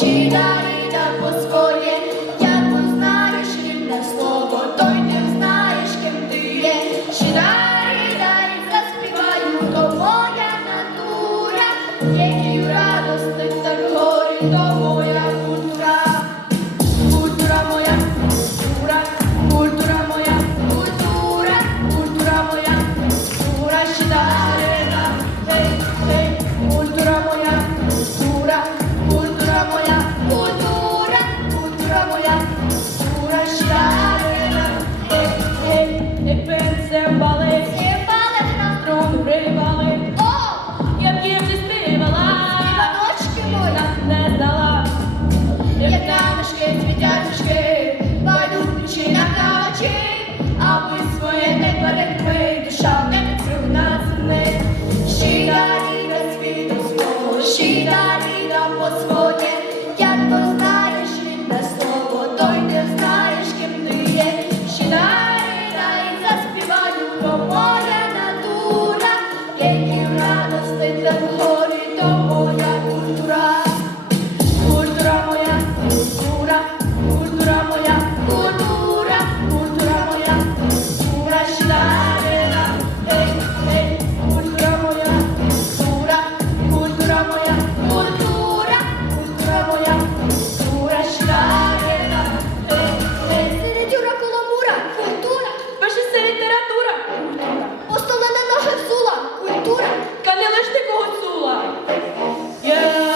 te darei. make them whole.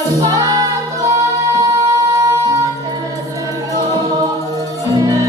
Thank you.